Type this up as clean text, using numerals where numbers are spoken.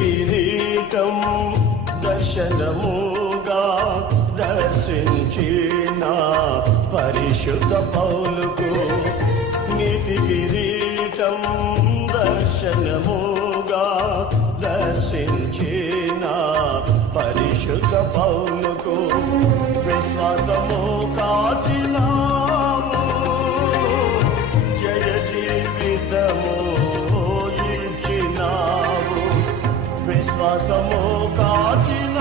కిరీటం దర్శనముగా దర్శించిన పరిశుద్ధ పౌలుకు నీతి కిరీటం దర్శనముగా దర్శించిన పరిశుద్ధ పౌలుకు విశ్వాసము కాచినాము జయ జీవితము ఇచ్చినావు విశ్వాసము కాచిన